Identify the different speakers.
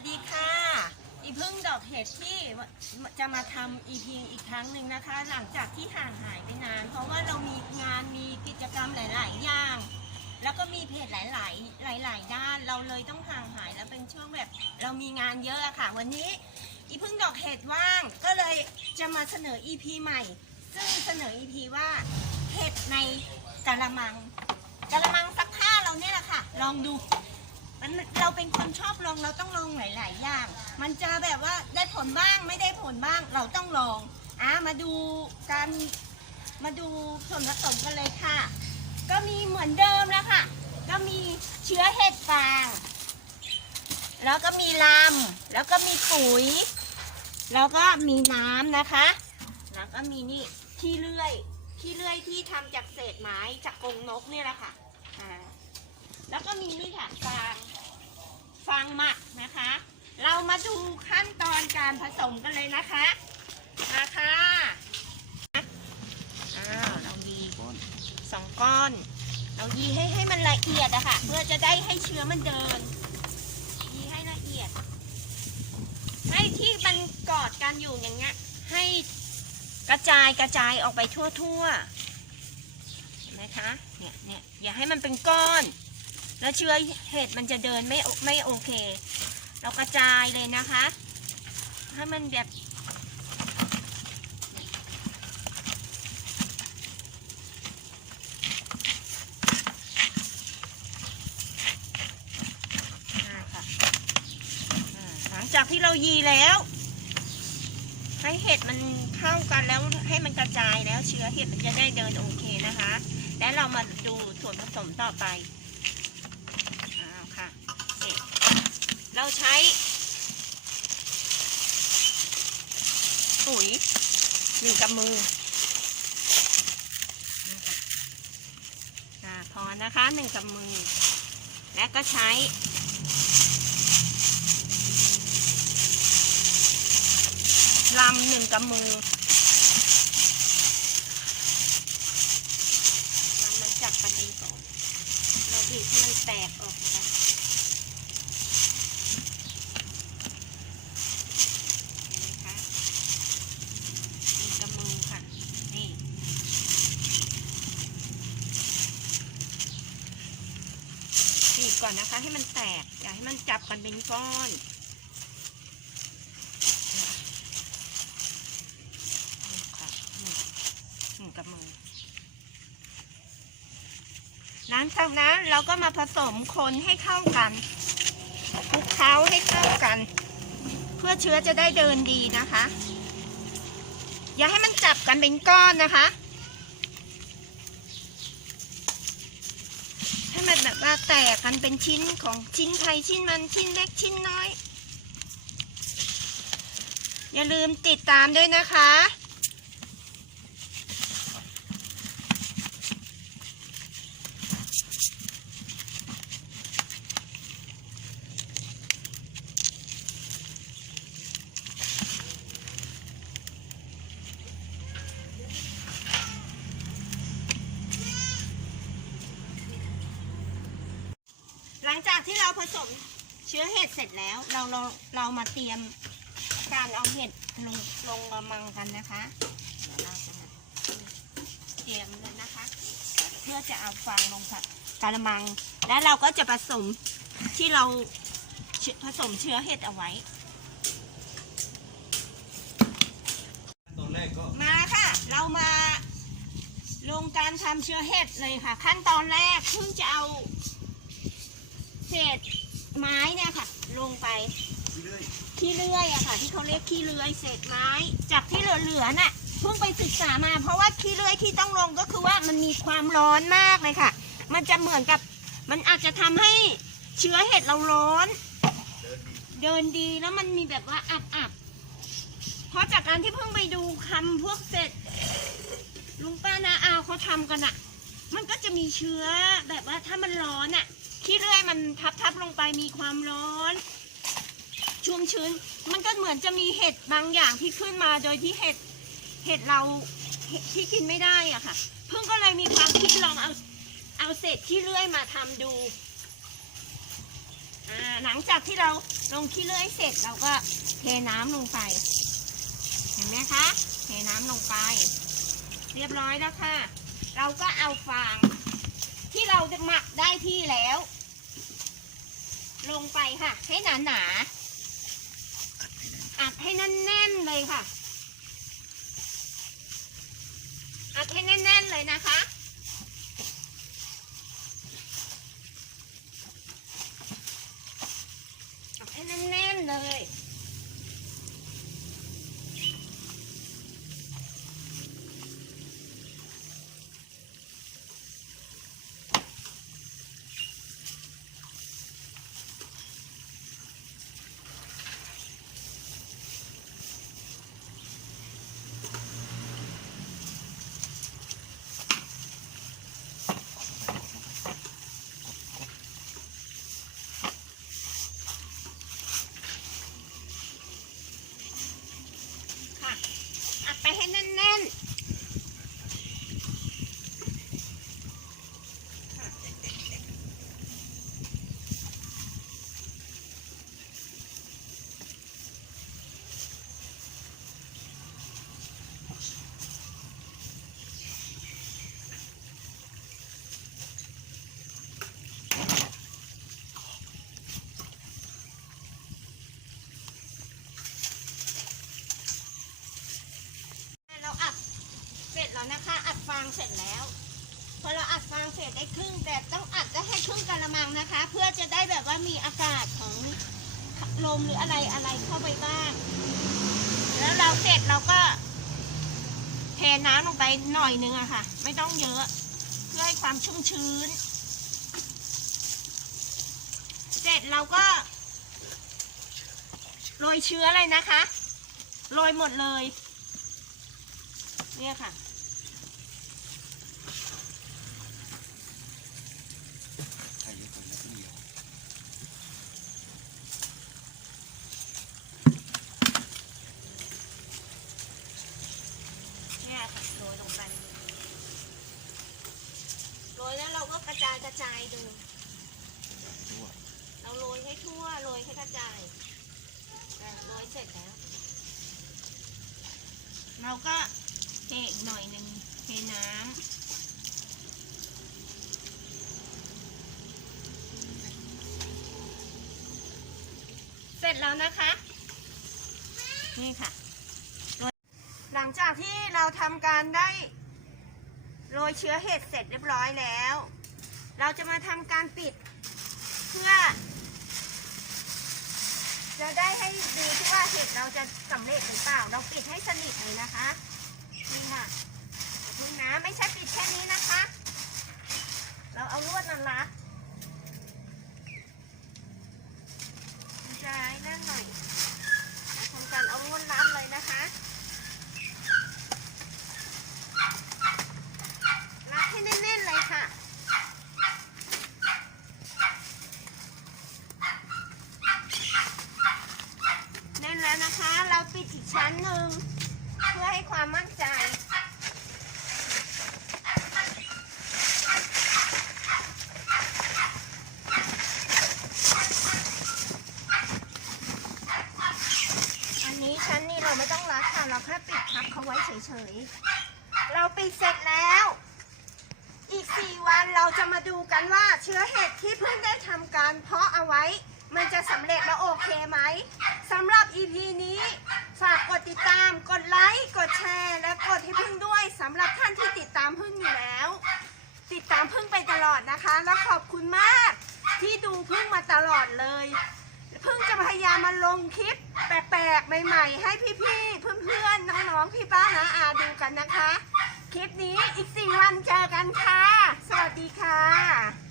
Speaker 1: สดีค่ะ อีพึ่งดอกเห็ดที่จะมาทำอีพีอีกครั้งหนึ่งนะคะ หลังจากที่ห่างหายไปนาน เพราะว่าเรามีงานมีกิจกรรมหลาย ๆ อย่าง แล้วก็มีเพจหลาย ๆ หลาย ๆ ด้าน เราเลยต้องห่างหายแล้วเป็นช่วงแบบ เรามีงานเยอะอะค่ะ วันนี้อีพึ่งดอกเห็ดว่าง ก็เลยจะมาเสนออีพีใหม่ ซึ่งเสนออีพีว่าเห็ดในกะละมังกะละมังซักผ้าเราเนี่ยแหละค่ะ ลองดู มันเราเป็นคนชอบลองเราต้องลองหลายๆอย่าง มันจะแบบว่าได้ผลบ้างไม่ได้ผลบ้างเราต้องลองอะมาดูการมาดูส่วนผสมกันเลยค่ะ ก็มีเหมือนเดิมแล้วค่ะ ก็มีเชื้อเห็ดฟาง แล้วก็มีลำแล้วก็มีปุ๋ย แล้วก็มีน้ำนะคะ แล้วก็มีนี่ขี้เลื่อยขี้เลื่อยที่ทำจากเศษไม้จากกรงนกนี่แหละค่ะอ่า แล้วก็มีนี่ค่ะฟางฟางหมักนะคะ เรามาดูขั้นตอนการผสมกันเลยนะคะมาค่ะอ้าวเรายีสองก้อน เรายีให้ให้มันละเอียดอะค่ะ เพื่อจะได้ให้เชื้อมันเดินยีให้ละเอียด ให้ที่มันกอดกันอยู่อย่างเงี้ย ให้กระจายกระจายออกไปทั่วๆเห็นไหมคะ เนี่ยเนี่ยอย่าให้มันเป็นก้อน แล้วเชื้อเห็ดมันจะเดินไม่ไม่โอเค เรากระจายเลยนะคะ ให้มันแบบหลังจากที่เรายีแล้ว ให้เห็ดมันเข้ากันแล้วให้มันกระจายแล้วเชื้อเห็ดมันจะได้เดินโอเคนะคะ แล้วเรามาดูส่วนผสมต่อไป อ้าวค่ะเสร็จ เราใช้ปุ๋ยหนึ่งกำมือนะค่ะอ่าพอนะคะหนึ่งกำมือ และก็ใช้ลำหนึ่งกำมือลำมันจับกันดีก่อน เราบีบให้มันแตกออกไปเห็นไหมคะมีกำมือค่ะ นี่ บีบก่อ นะคะ ให้มันแตกอย่าให้มันจับกันเป็นก้อนนี่ค่ะนี่หนึ่งกำมือหลังจากนั้นเราก็มาผสมคนให้เข้ากันคลุกเคล้าให้เข้ากัน เพื่อเชื้อจะได้เดินดีนะคะ อย่าให้มันจับกันเป็นก้อนนะคะ ให้มันแบบว่าแตกกันเป็นชิ้นของชิ้นใครชิ้นมันชิ้นเล็กชิ้นน้อย อย่าลืมติดตามด้วยนะคะ ที่เราผสมเชื้อเห็ดเสร็จแล้ว เราเราเรามาเตรียมการเอาเห็ดลงลงกระมังกันนะคะเดี๋ยวเราจะมาเตรียมเลยนะคะ เพื่อจะเอาฟางลงผัดกระมัง แล้วเราก็จะผสมที่เราเชื้อผสมเชื้อเห็ดเอาไว้
Speaker 2: ตอนแรกก็
Speaker 1: มาค่ะ เรามาลงการทำเชื้อเห็ดเลยค่ะ ขั้นตอนแรกเพิ่งจะเอา เศษไม้เนี่ยค่ะ ลงไป
Speaker 2: เรื่อย
Speaker 1: ขี้เลื่อยอะค่ะ ที่เขาเรียกขี้เลื่อยเศษไม้ จากที่เหลือๆน่ะเพิ่งไปศึกษามาเพราะว่าขี้เลื่อยที่ต้องลงก็คือว่ามันมีความร้อนมากเลยค่ะ มันจะเหมือนกับมันอาจจะทำให้เชื้อเห็ดเราร้อน
Speaker 2: เดินดี
Speaker 1: เดินดีแล้วมันมีแบบว่าอับอับๆเพราะจากการที่เพิ่งไปดูคำพวกเสร็จลุงป้านาอาวเขาทำกันอะมันก็จะมีเชื้อแบบว่าถ้ามันร้อนอะ ขี้เลื่อยมันทับทับลงไปมีความร้อน ชุ่มชื้น มันก็เหมือนจะมีเห็ดบางอย่างที่ขึ้นมาโดยที่เห็ดเห็ดเราเที่กินไม่ได้อะค่ะเพิ่งก็เลยมีความคิดลองเอาเอาเศษขี้เลื่อยมาทำดูหลังจากที่เราลงขี้เลื่อยเสร็จเราก็เทน้ำลงไป เห็นไหมคะเทน้ำลงไป เรียบร้อยแล้วค่ะ เราก็เอาฟางที่เราหมักได้ที่แล้ว ลงไปค่ะ ให้หนาหนาๆอัดให้แน่นๆเลยค่ะ อัดให้แน่นๆเลยนะคะ อัดให้แน่นๆเลย ค่ะ อัดไปให้แน่นๆค่ะเราอัดเสร็จแล้วนะคะ อัดฟาง เสร็จแล้วพอเราอัดฟางเสร็จได้ครึ่งแต่ต้องอัดได้ให้ครึ่งกะละมังนะคะ เพื่อจะได้แบบว่ามีอากาศของลมหรืออะไรอะไรเข้าไปบ้าง แล้วเราเสร็จเราก็เทน้ำลงไปหน่อยนึงอะค่ะ ไม่ต้องเยอะเพื่อให้ความชุ่มชื้น เสร็จเราก็โรยเชื้อเลยนะคะ โรยหมดเลย เนี่ยค่ะ เนี่ยค่ะโรยลงไปโรยแล้วากระจายกระจายดูเราโรยให้ทั่วโรยให้กระจายโรยเสร็จแล้ว เราก็เทอีกหน่อยหนึ่งเทน้ำเสร็จแล้วนะคะ นี่ค่ะ หลังจากที่เราทำการได้โรยเชื้อเห็ดเสร็จเรียบร้อยแล้ว เราจะมาทำการปิด เพื่อ จะได้ให้ดูที่ว่าเห็ดเราจะสำเร็จหรือเปล่า เราปิดให้สนิทเลยนะคะ นี่ค่ะพึ่งนะไม่ใช่ปิดแค่นี้นะคะ เราเอาลวดมารัดมันจะให้แน่นหน่อยเราทำการเอาลวดรัดเลยนะคะ รัดให้แน่นๆเลยค่ะ แน่นแล้วนะคะ เราปิดอีก ชั้นหนึ่งเพื่อให้ความมั่นใจอันนี้ชั้นนี้เราไม่ต้องรัดค่ะ เราแค่ปิดทับเขาไว้เฉยๆ เราปิดเสร็จแล้ว อีก 4 วันเราจะมาดูกันว่าเชื้อเห็ดที่เพิ่งได้ทำการเพาะเอาไว้ มันจะสำเร็จและโอเคไหมสำหรับ EP นี้ ฝากกดติดตาม กดไลค์ กดแชร์ และกดให้พึ่งด้วยสำหรับท่านที่ติดตามพึ่งอยู่แล้ว ติดตามพึ่งไปตลอดนะคะ และขอบคุณมากที่ดูพึ่งมาตลอดเลย พึ่งจะพยายามมาลงคลิปแปลกๆใหม่ๆ ให้พี่ๆ เพื่อนๆ น้องๆ พี่ป้านาอาดูกันนะคะ คลิปนี้อีกสี่วันเจอกันค่ะ สวัสดีค่ะ